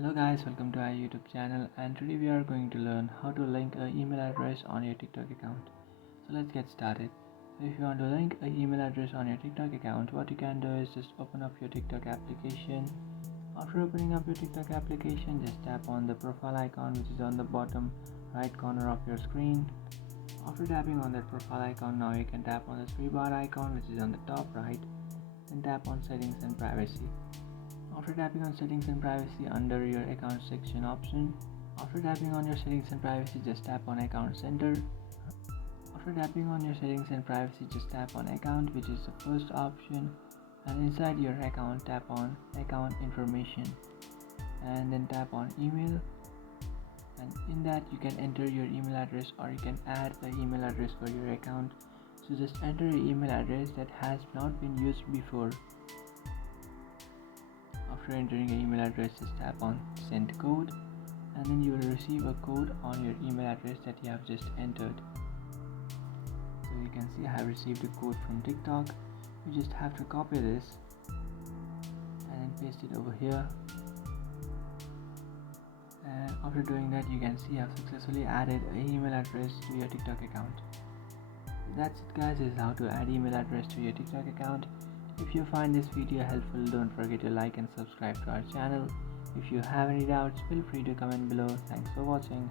Hello guys, welcome to our YouTube channel, and today we are going to learn how to link an email address on your TikTok account. So let's get started. So if you want to link an email address on your TikTok account, what you can do is just open up your TikTok application. After opening up your TikTok application, just tap on the profile icon which is on the bottom right corner of your screen. After tapping on that profile icon, now you can tap on the three bar icon which is on the top right, then tap on settings and privacy. After tapping on settings and privacy under your account section option, after tapping on your settings and privacy, just tap on account center. After tapping on your settings and privacy, just tap on account, which is the first option, and inside your account tap on account information and then tap on email, and in that you can enter your email address or you can add the email address for your account. So just enter an email address that has not been used before. After entering an email address, just tap on send code, and then you will receive a code on your email address that you have just entered. So you can see I have received a code from TikTok. You just have to copy this and then paste it over here, and after doing that you can see I have successfully added an email address to your TikTok account. So that's it guys, is how to add email address to your TikTok account. If you find this video helpful, don't forget to like and subscribe to our channel. If you have any doubts, feel free to comment below. Thanks for watching.